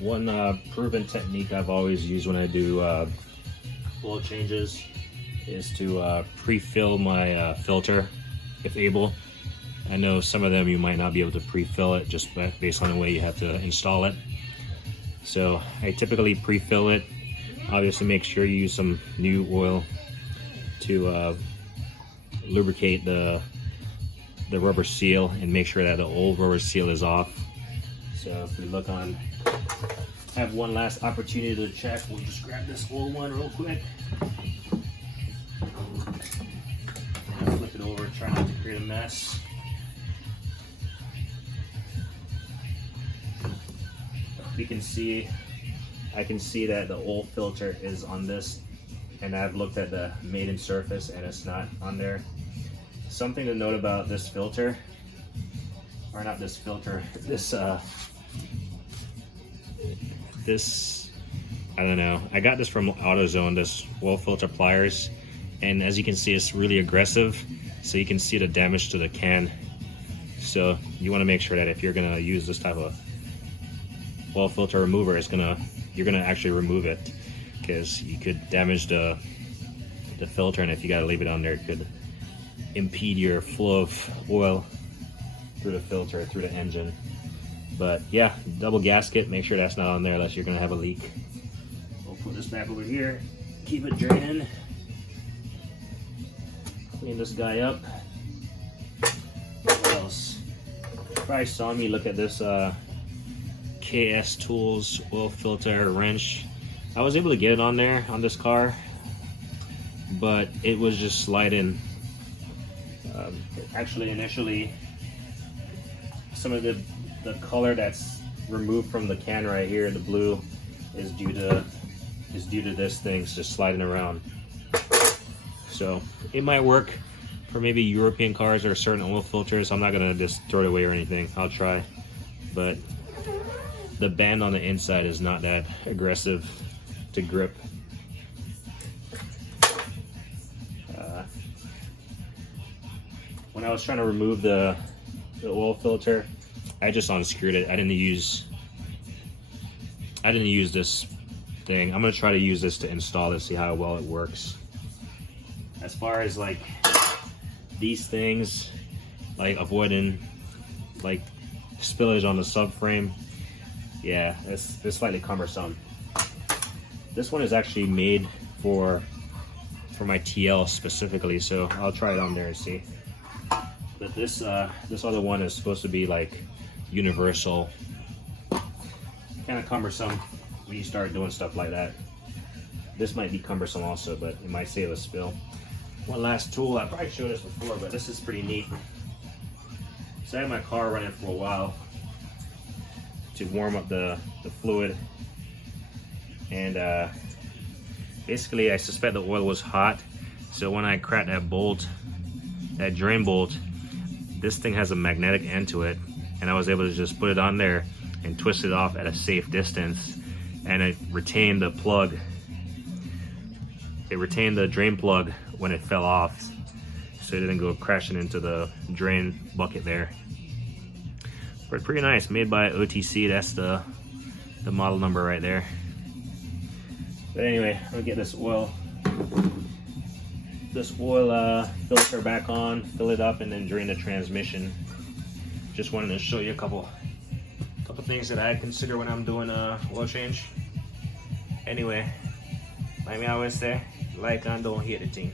One proven technique I've always used when I do oil changes is to pre-fill my filter if able. I know some of them you might not be able to pre-fill it just based on the way you have to install it. So I typically pre-fill it. Obviously make sure you use some new oil to lubricate the rubber seal and make sure that the old rubber seal is off. So if we look on, have one last opportunity to check, we'll just grab this old one real quick. And flip it over, try not to create a mess. You can see, I can see that the old filter is on this, and I've looked at the maiden surface and it's not on there. Something to note about this filter, or not this filter, this I don't know, I got this from AutoZone, this oil filter pliers, and as you can see it's really aggressive, so you can see the damage to the can. So you want to make sure that if you're going to use this type of oil filter remover, you're gonna actually remove it, because you could damage the filter, and if you got to leave it on there, it could impede your flow of oil through the filter, through the engine. But yeah, double gasket, make sure that's not on there unless you're gonna have a leak. We'll put this back over here, keep it draining, clean this guy up. What else? You probably saw me look at this KS Tools oil filter wrench. I was able to get it on there on this car, but it was just sliding. Actually, initially, some of the color that's removed from the can right here, the blue, is due to this thing just sliding around. So it might work for maybe European cars or certain oil filters. I'm not gonna just throw it away or anything. I'll try, but the band on the inside is not that aggressive to grip. When I was trying to remove the oil filter, I just unscrewed it. I didn't use this thing. I'm gonna try to use this to install it, see how well it works. As far as like these things, like avoiding like spillage on the subframe, yeah, it's slightly cumbersome. This one is actually made for my TL specifically, so I'll try it on there and see. But this other one is supposed to be like universal. Kind of cumbersome when you start doing stuff like that. This might be cumbersome also, but it might save a spill. One last tool, I probably showed this before, but this is pretty neat. So I had my car running for a while to warm up the fluid, and basically I suspect the oil was hot, so when I cracked that bolt, that drain bolt, this thing has a magnetic end to it, and I was able to just put it on there and twist it off at a safe distance, and it retained the plug. It retained the drain plug when it fell off, so it didn't go crashing into the drain bucket there. But pretty nice, made by OTC. That's the model number right there. But anyway, I'm gonna get this oil filter back on, fill it up, and then drain the transmission. Just wanted to show you a couple things that I consider when I'm doing a oil change. Anyway, like me always say, like and don't hate the thing.